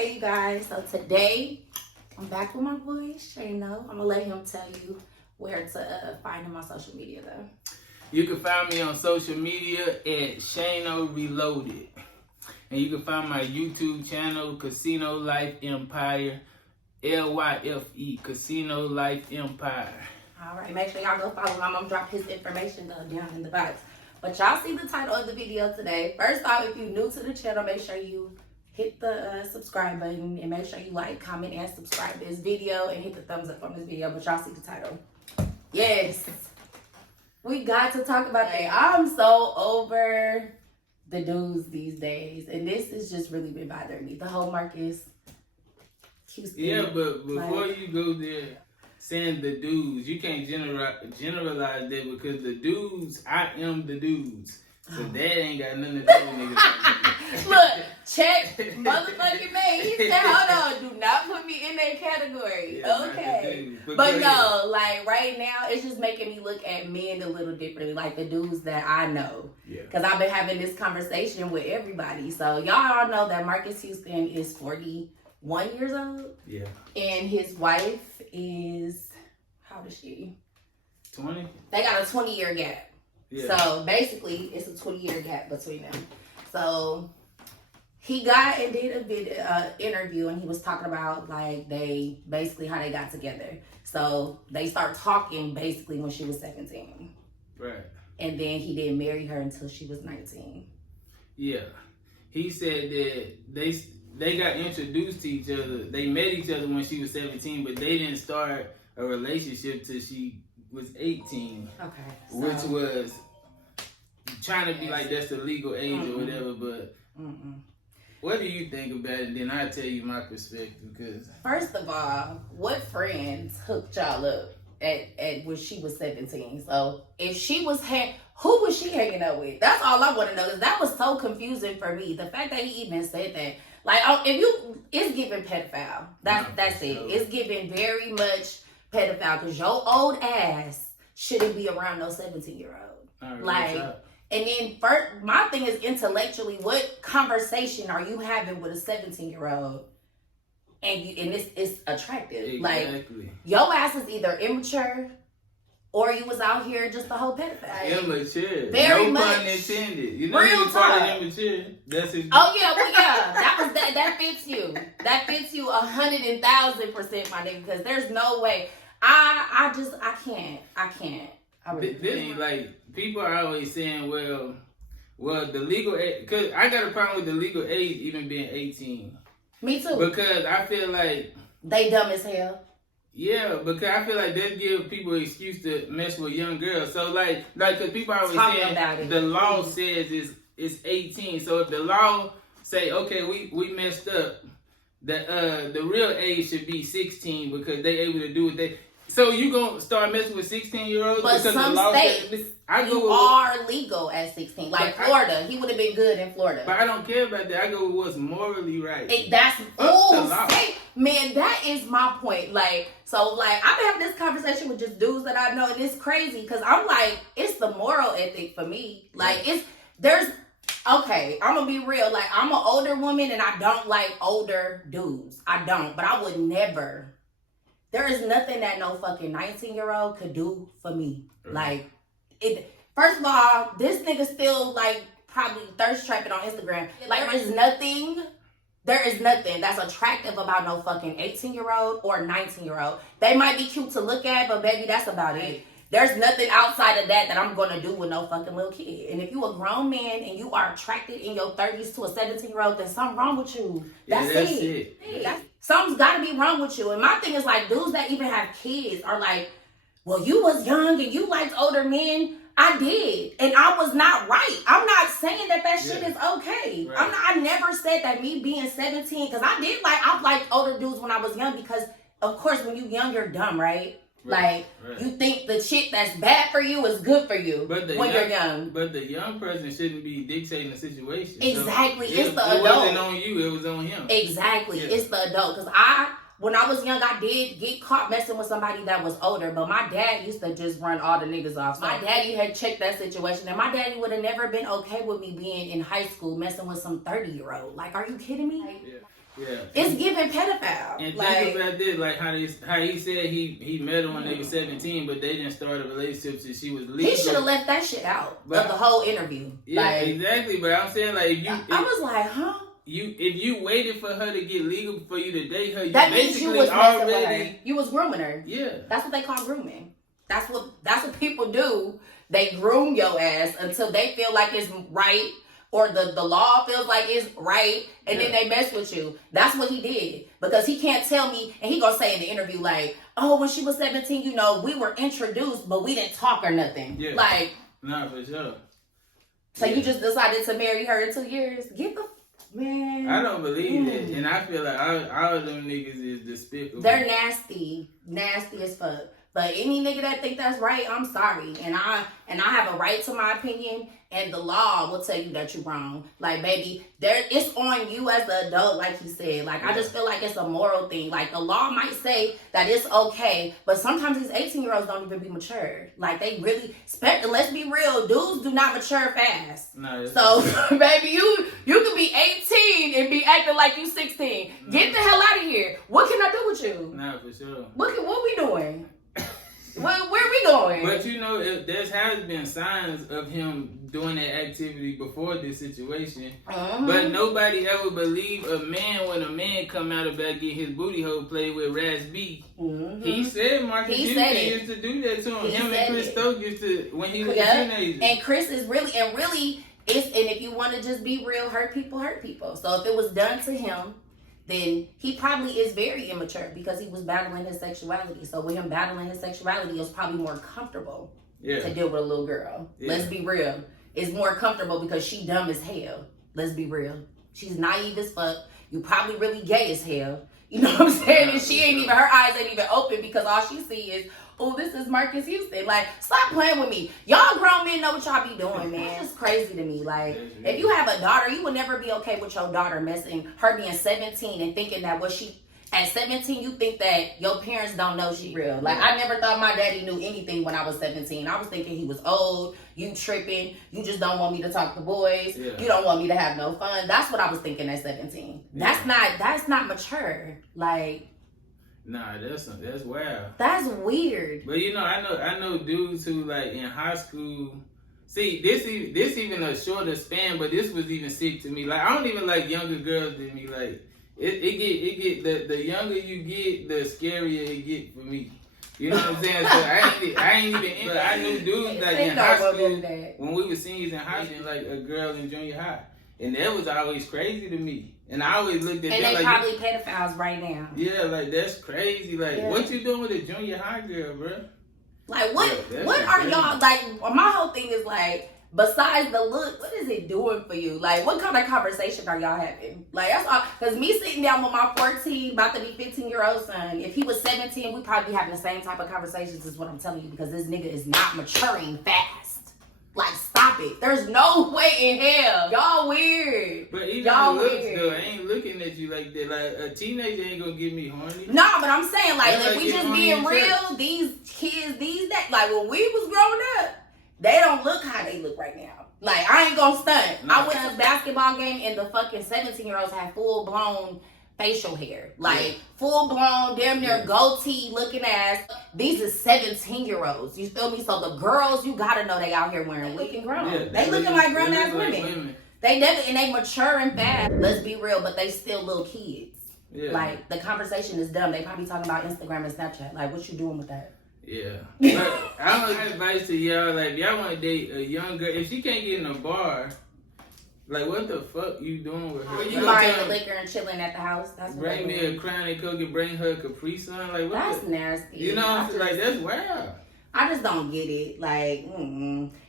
Hey you guys, so today I'm back with my boy Shano. I'm gonna let him tell you where to find him on social media though. You can find me on social media at Shano Reloaded. And you can find my YouTube channel, Casino Life Empire, LYFE, Casino Life Empire. Alright, make sure y'all go follow him. I'm gonna drop his information though down in the box. But y'all see the title of the video today. First off, if you're new to the channel, make sure you hit the subscribe button and make sure you like, comment, and subscribe to this video and hit the thumbs up on this video. But y'all see the title. Yes. We got to talk about that. I'm so over the dudes these days. And this has just really been bothering me. The whole Marques Houston. Yeah, but before you go there saying the dudes, you can't generalize that because the dudes, I am the dudes. So that ain't got nothing to do with niggas. Look, check motherfucking me. He said, hold on, do not put me in that category. Yeah, okay. But no, like right now, it's just making me look at men a little differently, like the dudes that I know. Yeah. Because I've been having this conversation with everybody. So y'all all know that Marques Houston is 41 years old. Yeah. And his wife is, how old is she? 20? They got a 20-year gap. Yeah. So basically, it's a 20-year gap between them. So he got and did a video interview, and he was talking about like they basically how they got together. So they start talking basically when she was 17. Right. And then he didn't marry her until she was 19. Yeah. He said that they got introduced to each other. They met each other when she was 17, but they didn't start a relationship till she was 18. Okay. So, which was trying to be like that's the legal age or whatever, but what do you think about it? Then I'll tell you my perspective. Because first of all, what friends hooked y'all up at when she was 17? So if she was who was she hanging out with? That's all I want to know, because that was so confusing for me. The fact that he even said that. Like, it's giving pedophile. That's it. It's giving very much pedophile, because your old ass shouldn't be around no 17-year-old. Like, and then first, my thing is intellectually, what conversation are you having with a 17-year-old? And it's attractive. Exactly. Like, your ass is either immature or you was out here just a whole pedophile. Immature. Very no much. pun intended. You know, real part of immature. That's his. Oh yeah, well yeah, that fits you. That fits you 100,000%, my nigga. Because there's no way. I can't. I really this like people are always saying, well, the legal age. Because I got a problem with the legal age even being 18. Me too. Because I feel like they dumb as hell. Yeah, because I feel like that give people an excuse to mess with young girls. So like, because people are always saying the law says it's 18. So if the law say, okay, we messed up, the real age should be 16 because they able to do what they. So you gonna start messing with 16-year-olds? But because some the law states are legal at 16. Like Florida, he would have been good in Florida. But I don't care about that. I go with what's morally right. Man, that is my point. Like, so like I've been having this conversation with just dudes that I know, and it's crazy because I'm like, it's the moral ethic for me. Like, okay, I'm gonna be real. Like, I'm an older woman and I don't like older dudes. I don't, but I would never. There is nothing that no fucking 19-year-old could do for me. Like, first of all, this nigga still like probably thirst trapping on Instagram. Like, there is nothing that's attractive about no fucking 18-year-old or 19-year-old. They might be cute to look at, but baby, that's about it. There's nothing outside of that I'm gonna do with no fucking little kid. And if you a grown man and you are attracted in your 30s to a 17-year-old, then something wrong with you. That's it. Something's gotta be wrong with you. And my thing is like, dudes that even have kids are like, well, you was young and you liked older men. I did, and I was not right. I'm not saying that shit is okay. Right. I never said that me being 17, because I liked older dudes when I was young, because of course when you young you're dumb, right? Like, you think the shit that's bad for you is good for you when you're young. But the young person shouldn't be dictating the situation. Exactly. So it's the adult. It wasn't on you, it was on him. Exactly. Yeah. It's the adult. Because when I was young, I did get caught messing with somebody that was older, but my dad used to just run all the niggas off. So my daddy had checked that situation, and my daddy would have never been okay with me being in high school messing with some 30-year-old. Like, are you kidding me? Yeah. Yeah. It's giving pedophile. And like, think about this, like how he said he met her when they were 17, but they didn't start a relationship since she was legal. He should have left that shit out of the whole interview. Yeah, like, exactly. But I'm saying, like, I was like, huh? If you waited for her to get legal for you to date her, That means you was already. You was grooming her. Yeah. That's what they call grooming. That's what people do. They groom your ass until they feel like it's right, or the law feels like it's right, and then they mess with you. That's what he did. Because he can't tell me, and he gonna say in the interview, like, oh, when she was 17, you know, we were introduced, but we didn't talk or nothing. Yeah. Like, nah, for sure. So you just decided to marry her in 2 years? Get the man. I don't believe it, and I feel like all of them niggas is despicable. They're nasty as fuck. But any nigga that think that's right, I'm sorry, and I have a right to my opinion, and the law will tell you that you're wrong. Like, baby, it's on you as the adult, like you said. Like, I just feel like it's a moral thing. Like, the law might say that it's okay, but sometimes these 18-year-olds don't even be mature. Like, they really, let's be real, dudes do not mature fast. No, so, baby, you could be 18 and be acting like you 16. No. Get the hell out of here. What can I do with you? Nah, for sure. What we doing? Where we going? But you know, there has been signs of him doing that activity before this situation. But nobody ever believed a man when a man come out about getting his booty hole played with Raz B. He said Marques Houston used to do that to him. Him and Chris Stokes used to, when he was a teenager. And Chris is really, and if you want to just be real, hurt people. So if it was done to him, then he probably is very immature because he was battling his sexuality. So with him battling his sexuality, it was probably more comfortable to deal with a little girl. Yeah. Let's be real. It's more comfortable because she dumb as hell. Let's be real. She's naive as fuck. You probably really gay as hell. You know what I'm saying? And she ain't even, her eyes ain't even open because all she see is, oh, this is Marques Houston. Like, stop playing with me. Y'all grown men know what y'all be doing, man. It's crazy to me. Like, if you have a daughter, you would never be okay with your daughter messing, her being 17 and thinking that at 17, you think that your parents don't know she real. Like, I never thought my daddy knew anything when I was 17. I was thinking he was old, you tripping, you just don't want me to talk to boys, you don't want me to have no fun. That's what I was thinking at 17. That's not mature. Like, nah, that's wild. That's weird. But you know, I know dudes who, like, in high school. See, this even a shorter span, but this was even sick to me. Like, I don't even like younger girls than me. Like, it get the younger you get, the scarier it get for me. You know what I'm saying? So I ain't even. But I knew dudes like in high school when we were seniors in high school, like a girl in junior high, and that was always crazy to me. And I always looked at them and they like, probably pedophiles right now. Yeah, like, that's crazy. Like, what you doing with a junior high girl, bro? Like, what are y'all, like, my whole thing is, like, besides the look, what is it doing for you? Like, what kind of conversation are y'all having? Like, that's all. Because me sitting down with my 14, about to be 15-year-old son, if he was 17, we'd probably be having the same type of conversations, is what I'm telling you, because this nigga is not maturing fast. Like, stop it. There's no way in hell. Y'all weird. But even y'all the looks, though, I ain't looking at you like that. Like, a teenager ain't gonna get me horny. Nah, but I'm saying, like, if we just being real, these kids, like, when we was growing up, they don't look how they look right now. Like, I ain't gonna stunt. No. I went to a basketball game and the fucking 17-year-olds had full-blown facial hair. Like, full-blown, damn near goatee looking ass. These are 17-year-olds. You feel me? So the girls, you gotta know they out here wearing looking grown. Yeah, they looking like grown-ass women. They never, and they mature and fast. Let's be real, but they still little kids. Yeah. Like, the conversation is dumb. They probably talking about Instagram and Snapchat. Like, what you doing with that? Yeah. But I don't have advice to y'all. Like, if y'all want to date a young girl, if she can't get in a bar, like, what the fuck you doing with her? You buying the liquor and chilling at the house? That's what bring me a Crown and Coke and bring her a Capri Sun? Like, what? That's nasty. You know what I'm saying? Like, that's wild. I just don't get it. Like,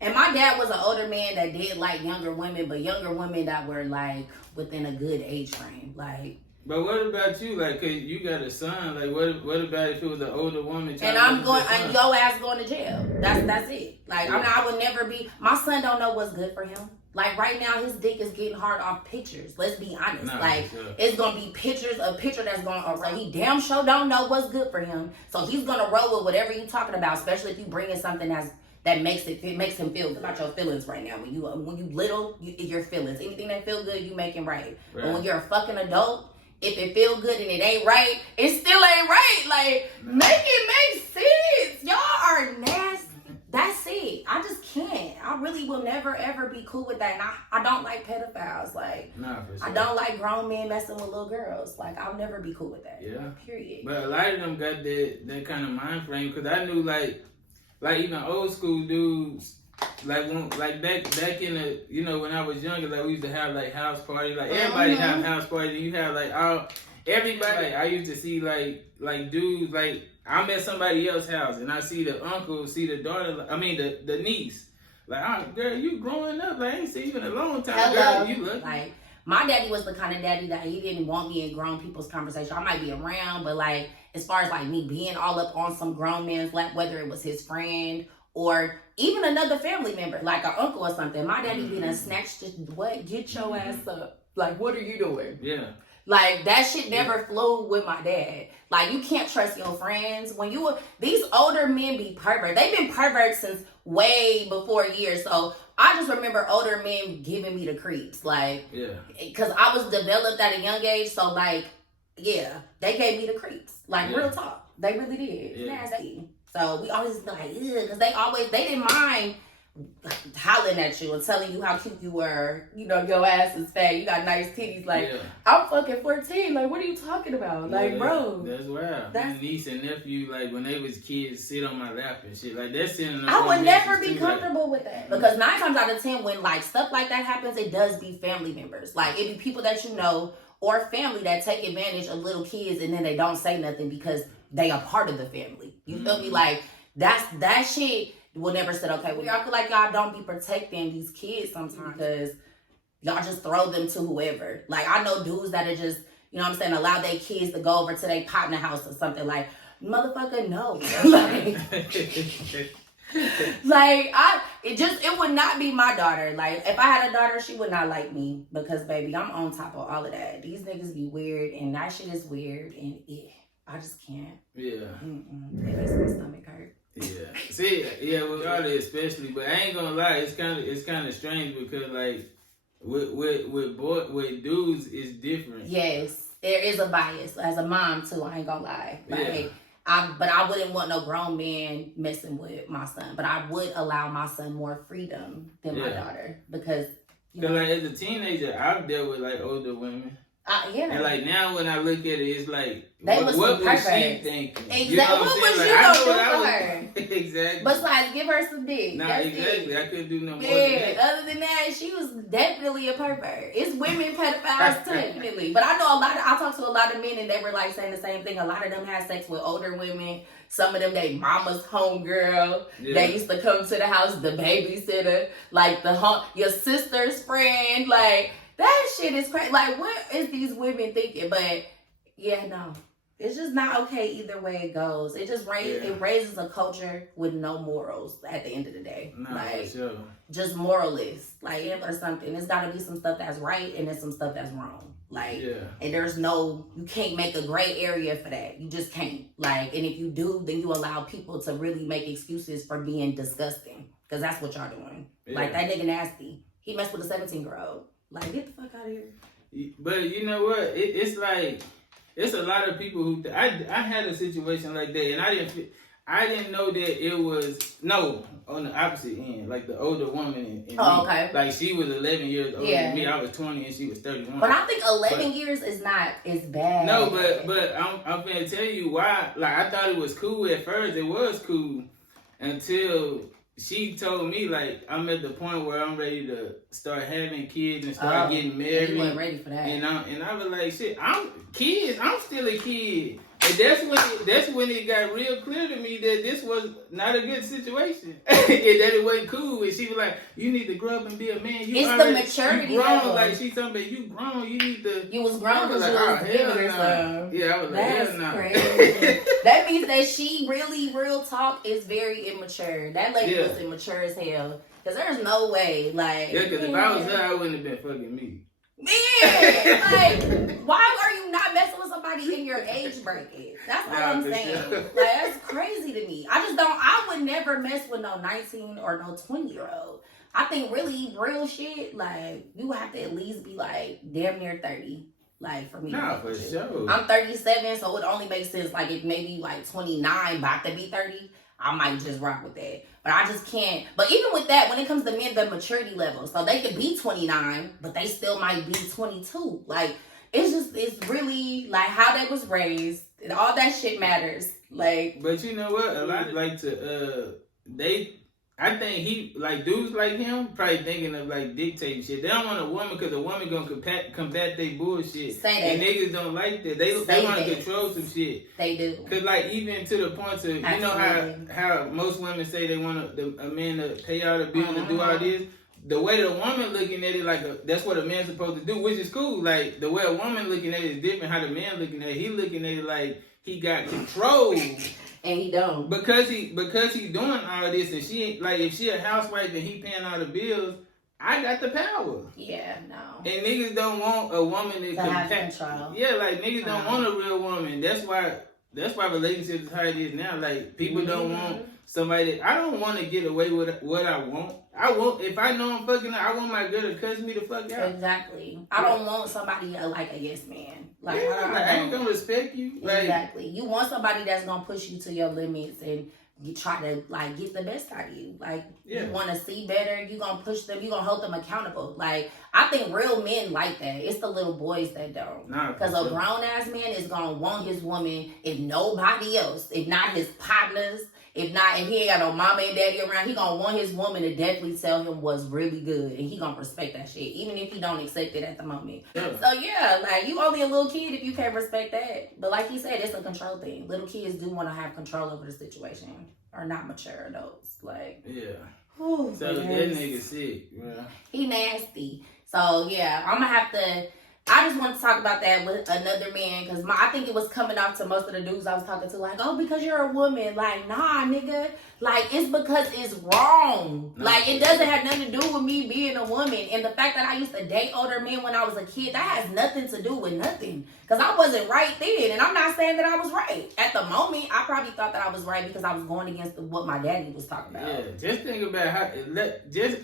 And my dad was an older man that did like younger women, but younger women that were like within a good age frame. Like, but what about you? Like, 'cause you got a son. Like, what about if it was an older woman? And I'm going, and your ass going to jail. That's it. Like, I would never be. My son don't know what's good for him. Like, right now, his dick is getting hard off pictures. Let's be honest. No, like, it's going to be a picture that's going to, so he damn sure don't know what's good for him. So he's going to roll with whatever you talking about, especially if you bring in something that makes him feel good about your feelings right now. When you little, your feelings. Anything that feel good, you making right. But when you're a fucking adult, if it feel good and it ain't right, it still ain't right. Like, make it make sense. Y'all are nasty. That's it. I just can't. I really will never ever be cool with that. And I don't like pedophiles. Like, nah, for sure. I don't like grown men messing with little girls. Like, I'll never be cool with that. Yeah. Period. But a lot of them got that kind of mind frame, because I knew like even old school dudes, like back in the, you know, when I was younger, like we used to have like house parties, like everybody have house parties. You have like everybody. Like, I used to see like dudes, like I'm at somebody else's house and I see the uncle, see the daughter, I mean the niece. Like, oh, girl, you growing up, like I ain't seen you in a long time. Hello. Girl, you look like, my daddy was the kind of daddy that he didn't want me in grown people's conversation. I might be around, but like, as far as like me being all up on some grown man's lap, whether it was his friend or even another family member, like an uncle or something, my daddy be done snatched what? Get your ass up. Like, what are you doing? Yeah. Like, that shit never flew with my dad. Like, you can't trust your friends. These older men be perverts. They've been perverts since way before years. So I just remember older men giving me the creeps. Like, yeah. Because I was developed at a young age. So, like, yeah, they gave me the creeps. Like, real talk. They really did. Yeah. Nasty. So we always be like, ugh, because they didn't mind hollering at you and telling you how cute you were. You know, your ass is fat. You got nice titties. Like, I'm fucking 14. Like, what are you talking about? Like, yeah, bro. That's wild. My niece and nephew, like, when they was kids, sit on my lap and shit. Like, that's in I would never be comfortable with that. Because 9 times out of 10, when, like, stuff like that happens, it does be family members. Like, it be people that you know or family that take advantage of little kids and then they don't say nothing because they are part of the family. You feel me? Like, that shit will never sit okay with y'all. I feel like y'all don't be protecting these kids sometimes because y'all just throw them to whoever. Like, I know dudes that are just, you know what I'm saying, allow their kids to go over to their partner house or something. Like, motherfucker, no. It would not be my daughter. Like, if I had a daughter, she would not like me because, baby, I'm on top of all of that. These niggas be weird and that shit is weird and I just can't. Yeah. It makes my stomach hurt. Yeah. See, yeah, with all that especially, but I ain't gonna lie, it's kind of strange because like with dudes it's different. Yes, there is a bias as a mom too. I ain't gonna lie. Like, but I wouldn't want no grown man messing with my son. But I would allow my son more freedom than my daughter because. Cause like as a teenager, I've dealt with like older women. And like now when I look at it, it's like, what was she thinking? Exactly. You know what was you gonna do for her? Exactly. Besides, give her some dick. Nah, that's exactly. it. I couldn't do no more than that. Other than that, she was definitely a pervert. It's women pedophiles technically. But I know I talked to a lot of men and they were like saying the same thing. A lot of them had sex with older women. Some of them, they mama's homegirl. Yeah. They used to come to the house, the babysitter, like your sister's friend, like. That shit is crazy. Like, what is these women thinking? But, yeah, no. It's just not okay either way it goes. It just raises a culture with no morals at the end of the day. No, like, for sure. Just moralists. Like, or something. There's got to be some stuff that's right and there's some stuff that's wrong. Like, and you can't make a gray area for that. You just can't. Like, and if you do, then you allow people to really make excuses for being disgusting. Because that's what y'all doing. Yeah. Like, that nigga nasty. He messed with a 17-year-old. Like, get the fuck out of here. But you know what? It's like, it's a lot of people who... I had a situation like that, and I didn't know that it was... No, on the opposite end. Like, the older woman and me. Okay. Like, she was 11 years older than me. I was 20 and she was 31. But I think 11 years is not as bad. No, but I'm going to tell you why. Like, I thought it was cool at first. It was cool until... She told me, like, I'm at the point where I'm ready to start having kids and start getting married. You weren't ready for that. And I was like, shit, I'm still a kid. And that's when it got real clear to me that this was not a good situation. And that it wasn't cool. And she was like, you need to grow up and be a man. It's the maturity you grown. level. Like, she told me, you grown. You need to... You was grown because you was giving her some. Yeah, I was like, hell no. Crazy. That means that she really, real talk, is very immature. That lady was immature as hell. Because there's no way, like... Yeah, because if I was her, I wouldn't have been fucking me. Man, like, why are you not messing with somebody in your age bracket? That's all I'm saying. Sure. Like, that's crazy to me. I would never mess with no 19 or no 20-year-old. I think really real shit, like, you have to at least be like damn near 30. Like, for me. Nah, for sure. I'm 37, so it only makes sense. Like, if maybe like 29, about to be 30, I might just rock with that. But I just can't. But even with that, when it comes to men, the maturity level, so they could be 29, but they still might be 22. Like, it's really like how they was raised. And all that shit matters. Like, but you know what? A lot like to I think he, like, dudes like him probably thinking of, like, dictating shit. They don't want a woman because a woman gonna combat their bullshit. Say that. And niggas don't like that. They want to control some shit. They do. Because, like, even to the point to, you know how most women say they want a man to pay all the bills and do all this? The way the woman looking at it, like, that's what a man's supposed to do, which is cool. Like, the way a woman looking at it is different. How the man looking at it, he looking at it like he got control. And he don't. Because he doing all this, and she ain't, like, if she a housewife and he paying all the bills, I got the power. Yeah, no. And niggas don't want a woman to have control. Yeah, like, niggas don't want a real woman. That's why relationships is how it is now. Like, people don't want somebody. I don't want to get away with what I want. If I know I'm fucking, I want my girl to cuss me the fuck out. Exactly. I don't want somebody like a yes man. Like, I ain't gonna respect you. Like, exactly. You want somebody that's gonna push you to your limits and you try to, like, get the best out of you. Like, you want to see better. You gonna push them. You gonna hold them accountable. Like, I think real men like that. It's the little boys that don't. Because a grown ass man is gonna want his woman if nobody else, if not his partners. If he ain't got no mama and daddy around, he gonna want his woman to definitely tell him what's really good. And he gonna respect that shit, even if he don't accept it at the moment. Yeah. So, yeah, like, you only a little kid if you can't respect that. But like he said, it's a control thing. Little kids do want to have control over the situation. Or not mature adults. Like, yeah. Whew, so that nigga sick, bro. He nasty. So, yeah, I'm gonna have to... I just want to talk about that with another man because I think it was coming off to most of the dudes I was talking to, like, oh, because you're a woman. Like, nah, nigga. Like, it's because it's wrong. No. Like, it doesn't have nothing to do with me being a woman. And the fact that I used to date older men when I was a kid, that has nothing to do with nothing. Because I wasn't right then. And I'm not saying that I was right. At the moment, I probably thought that I was right because I was going against what my daddy was talking about. Yeah, just think about how,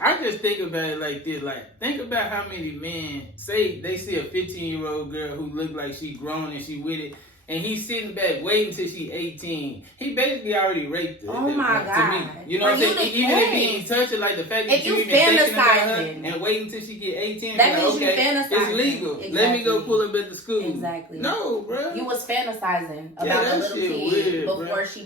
I just think about it like this. Like, think about how many men say they see a 15-year-old girl who look like she grown and she with it. And he's sitting back waiting till she 18. He basically already raped her. Oh my God. To me. You know what I'm saying? Even if he ain't touch her, like the fact that you even thinking about her and waiting till she get 18. That means you fantasizing. It's legal. Exactly. Let me go pull up at the school. Exactly. No, bro. You was fantasizing about a little kid before she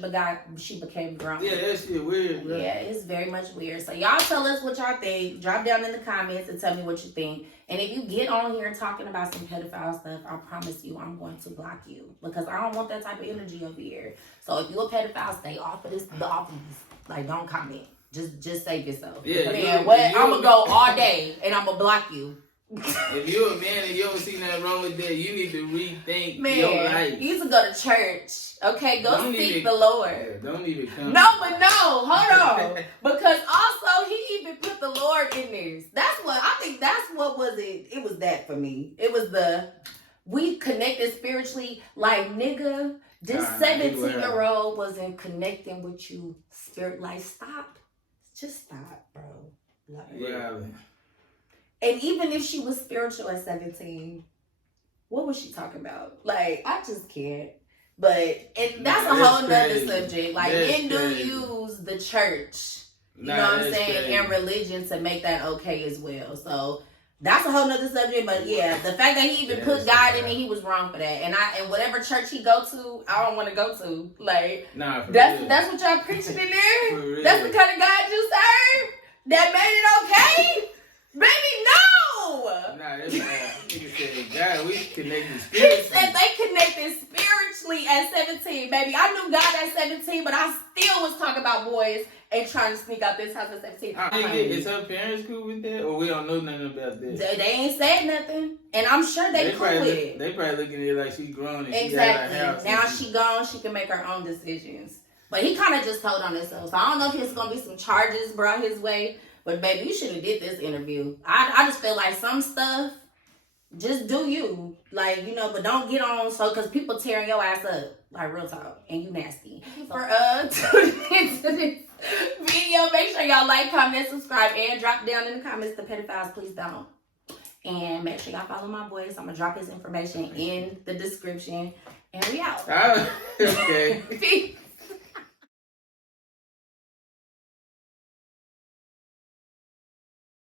became grown. Yeah, that shit weird, bro. Yeah, it's very much weird. So y'all tell us what y'all think. Drop down in the comments and tell me what you think. And if you get on here talking about some pedophile stuff, I promise you I'm going to block you. Because I don't want that type of energy over here. So if you're a pedophile, stay off of this. Like, don't comment. Just save yourself. Yeah. I'm going to go all day and I'm going to block you. If you're a man and you don't see nothing wrong with that, you need to rethink your life. You need to go to church. Okay, go seek the Lord. Yeah, don't even come. No, but no, hold on. Because also he even put the Lord in there. That's what was it. It was that for me. It was we connected spiritually. Like, nigga, this 17-year-old wasn't connecting with you spirit. Like, stop. Just stop, bro. Like, yeah. And even if she was spiritual at 17, what was she talking about? Like, I just can't. But, and that's a whole nother subject. Like, men do use the church, you know what I'm saying, and religion to make that okay as well. So, that's a whole nother subject. But yeah, the fact that he even put God in it, he was wrong for that. And whatever church he go to, I don't want to go to. Like, that's what y'all preaching in there? That's the kind of God you serve? That made it okay? Baby, no! Nah, that's not. Nigga said, God, we connected spiritually. He said they connected spiritually at 17, baby. I knew God at 17, but I still was talking about boys and trying to sneak out this house at 17. Is her parents cool with that? Or we don't know nothing about this? They ain't said nothing. And I'm sure they cool with it. They probably looking at it like she's grown and exactly. She got her house. Now she gone, she can make her own decisions. But he kind of just told on himself. So I don't know if there's going to be some charges brought his way. But baby, you shouldn't have did this interview. I just feel like some stuff, just do you. Like, you know, but don't get on because people tearing your ass up. Like, real talk. And you nasty. For tuning into this video, make sure y'all like, comment, subscribe, and drop down in the comments the pedophiles please don't. And make sure y'all follow my boys. I'm going to drop his information in the description. And we out. Okay.